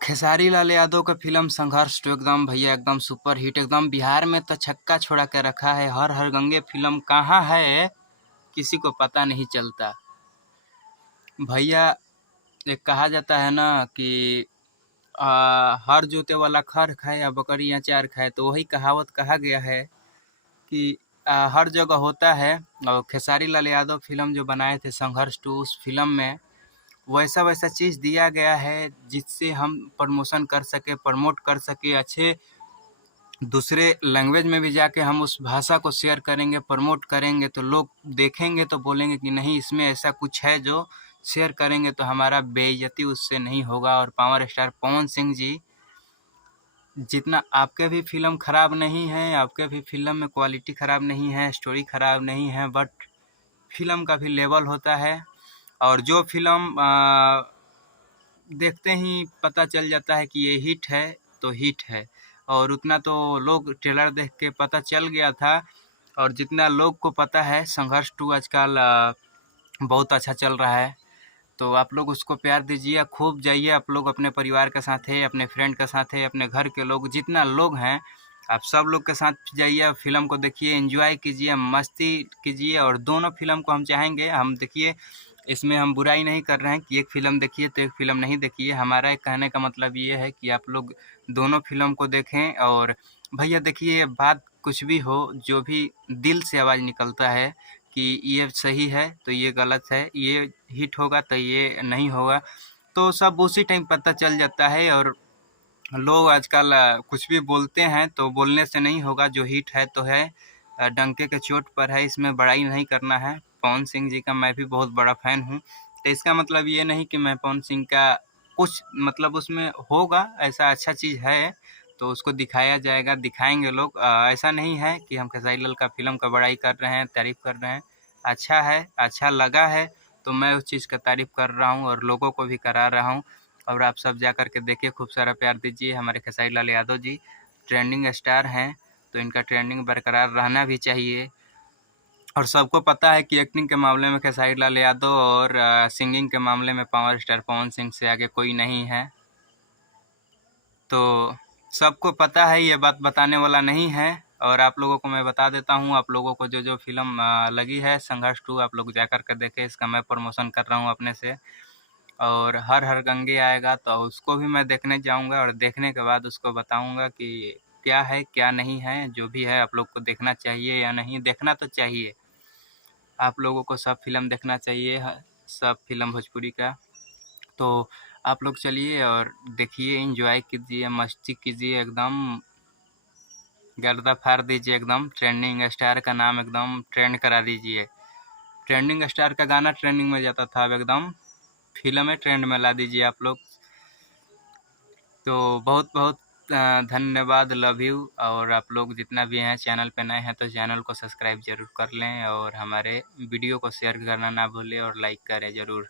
खेसारी लाल यादव का फिल्म संघर्ष तो एकदम भैया एकदम सुपर हिट, एकदम बिहार में तो छक्का छोड़ा के रखा है। हर हर गंगे फिल्म कहाँ है किसी को पता नहीं चलता भैया। एक कहा जाता है ना कि हर जोते वाला खर खाए या बकरी अचार खाए, तो वही कहावत कहा गया है कि हर जगह होता है। और खेसारी लाल यादव फिल्म जो बनाए थे संघर्ष टू, उस फिल्म में वैसा वैसा चीज़ दिया गया है जिससे हम प्रमोशन कर सके, प्रमोट कर सके, अच्छे दूसरे लैंग्वेज में भी जाके हम उस भाषा को शेयर करेंगे, प्रमोट करेंगे, तो लोग देखेंगे तो बोलेंगे कि नहीं इसमें ऐसा कुछ है जो शेयर करेंगे तो हमारा बेइज्जती उससे नहीं होगा। और पावर स्टार पवन सिंह जी, जितना आपके भी फिल्म खराब नहीं है, आपके भी फिल्म में क्वालिटी खराब नहीं है, स्टोरी खराब नहीं है, बट फिल्म का भी लेवल होता है। और जो फिल्म देखते ही पता चल जाता है कि ये हिट है तो हिट है। और उतना तो लोग ट्रेलर देख के पता चल गया था। और जितना लोग को पता है संघर्ष टू आजकल बहुत अच्छा चल रहा है, तो आप लोग उसको प्यार दीजिए, खूब जाइए आप लोग अपने परिवार के साथ है, अपने फ्रेंड के साथ है, अपने घर के लोग जितना लोग हैं आप सब लोग के साथ जाइए, फिल्म को देखिए, एंजॉय कीजिए, मस्ती कीजिए। और दोनों फिल्म को हम चाहेंगे, हम देखिए इसमें हम बुराई नहीं कर रहे हैं कि एक फ़िल्म देखिए तो एक फ़िल्म नहीं देखिए। हमारा एक कहने का मतलब ये है कि आप लोग दोनों फ़िल्म को देखें। और भैया देखिए, बात कुछ भी हो, जो भी दिल से आवाज़ निकलता है कि ये सही है तो ये गलत है, ये हिट होगा तो ये नहीं होगा, तो सब उसी टाइम पता चल जाता है। और लोग आजकल कुछ भी बोलते हैं तो बोलने से नहीं होगा, जो हिट है तो है, डंके के चोट पर है, इसमें बड़ाई नहीं करना है। पवन सिंह जी का मैं भी बहुत बड़ा फ़ैन हूँ, तो इसका मतलब ये नहीं कि मैं पवन सिंह का कुछ मतलब उसमें होगा ऐसा अच्छा चीज़ है तो उसको दिखाया जाएगा, दिखाएंगे लोग। ऐसा नहीं है कि हम खेसारी लाल का फिल्म का बड़ाई कर रहे हैं, तारीफ़ कर रहे हैं। अच्छा है, अच्छा लगा है तो मैं उस चीज़ का तारीफ़ कर रहा हूँ और लोगों को भी करा रहा हूँ। और आप सब जा कर के देखिए, खूब सारा प्यार दीजिए। हमारे खेसारी लाल यादव जी ट्रेंडिंग स्टार हैं, तो इनका ट्रेंडिंग बरकरार रहना भी चाहिए। और सबको पता है कि एक्टिंग के मामले में खेसारी लाल यादव और सिंगिंग के मामले में पावर स्टार पवन सिंह से आगे कोई नहीं है, तो सबको पता है, ये बात बताने वाला नहीं है। और आप लोगों को मैं बता देता हूँ, आप लोगों को जो जो फिल्म लगी है संघर्ष टू, आप लोग जा कर के देखें, इसका मैं प्रमोशन कर रहा हूँ अपने से। और हर हर गंगे आएगा तो उसको भी मैं देखने जाऊंगा, और देखने के बाद उसको बताऊंगा कि क्या है क्या नहीं है। जो भी है आप लोग को देखना चाहिए या नहीं देखना तो चाहिए, आप लोगों को सब फिल्म देखना चाहिए, सब फिल्म भोजपुरी का। तो आप लोग चलिए और देखिए, एंजॉय कीजिए, मस्ती कीजिए, एकदम गर्दा फाड़ दीजिए, एकदम ट्रेंडिंग स्टार का नाम एकदम ट्रेंड करा दीजिए। ट्रेंडिंग स्टार का गाना ट्रेंडिंग में जाता था, अब एकदम फिल्म ट्रेंड में ला दीजिए आप लोग। तो बहुत बहुत धन्यवाद, लव यू। और आप लोग जितना भी हैं चैनल पे नए हैं तो चैनल को सब्सक्राइब ज़रूर कर लें, और हमारे वीडियो को शेयर करना ना भूलें और लाइक करें ज़रूर।